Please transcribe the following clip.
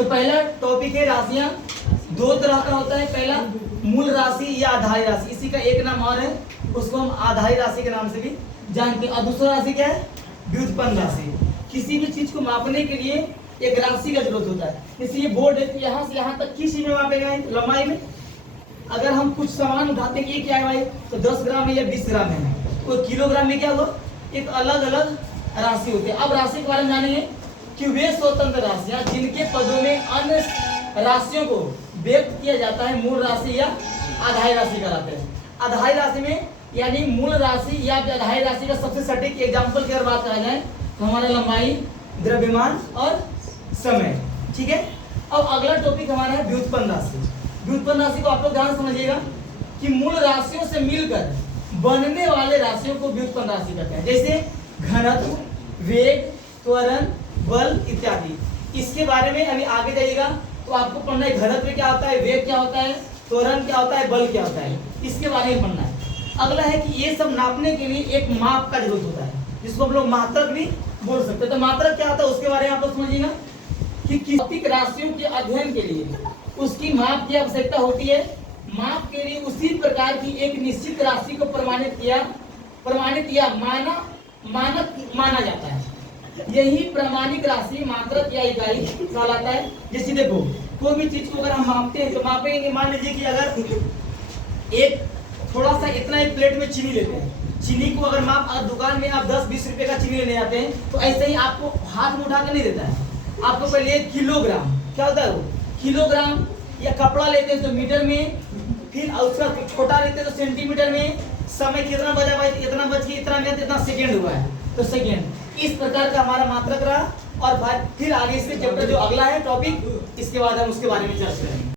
तो पहला टॉपिक है राशियां। दो तरह का होता है, पहला मूल राशि या आधारी राशि, इसी का एक नाम और है, उसको हम आधारी राशि के नाम से भी जानते हैं। और दूसरा राशि क्या है? व्युत्पन्न राशि। किसी भी चीज को मापने के लिए एक राशि का जरूरत होता है। जैसे ये बोर्ड है, तो यहाँ से यहाँ तक किस चीज में मापेगा है? लंबाई में। अगर हम कुछ सामान उठाते हैं, ये क्या है भाई? तो 10 ग्राम है या 20 ग्राम है, तो किलोग्राम में क्या हुआ? एक अलग अलग राशि होती है। अब राशि के बारे में जानेंगे कि वे स्वतंत्र राशियां जिनके पदों में अन्य राशियों को व्यक्त किया जाता है मूल राशि या आधारी राशि कहलाते हैं। आधारी राशि में यानी मूल राशि या आधारी राशि का सबसे सटीक एग्जाम्पल की अगर बात करा जाए तो हमारा लंबाई, द्रव्यमान और समय। ठीक है। अब अगला टॉपिक हमारा है व्युत्पन्न राशि। व्युत्पन्न राशि को आप लोग ध्यान समझिएगा कि मूल राशियों से मिलकर बनने वाले राशियों को व्युत्पन्न राशि कहते हैं। जैसे घनत्व, वेग, त्वरण, बल इत्यादि। इसके बारे में अभी आगे जाइएगा तो आपको पढ़ना है घनत्व क्या होता है, वेग क्या होता है, त्वरण क्या होता है, बल क्या होता है, इसके बारे में पढ़ना है। अगला है कि ये सब नापने के लिए एक माप का जरूरत होता है, जिसको हम लोग मात्रक भी बोल सकते हैं। तो मात्रक क्या होता है उसके बारे में आप लोग समझिएगा कि भौतिक राशियों के अध्ययन के लिए उसकी माप की आवश्यकता होती है। माप के लिए उसी प्रकार की एक निश्चित राशि को प्रमाणित या मानक माना जाता है। यही प्रमाणिक राशि मात्रक या इकाई कहलाता है। जैसे देखो, कोई भी चीज को अगर हम मापते हैं तो मापेंगे, मान लीजिए कि अगर एक थोड़ा सा इतना एक प्लेट में चीनी लेते हैं, चीनी को अगर अगर दुकान में आप 10-20 रुपए का चीनी लेने जाते हैं तो ऐसे ही आपको हाथ में उठा कर नहीं देता है, आपको पहले किलोग्राम, क्या होता है वो किलोग्राम, या कपड़ा लेते हैं तो मीटर में, फिर उसका छोटा लेते हैं तो सेंटीमीटर में, समय कितना बचा भाई, इतना बच के इतना मिनट इतना सेकेंड हुआ है तो सेकेंड। इस प्रकार का हमारा मात्रक रहा। और फिर आगे से चैप्टर जो अगला है टॉपिक, इसके बाद हम उसके बारे में चर्चा करेंगे।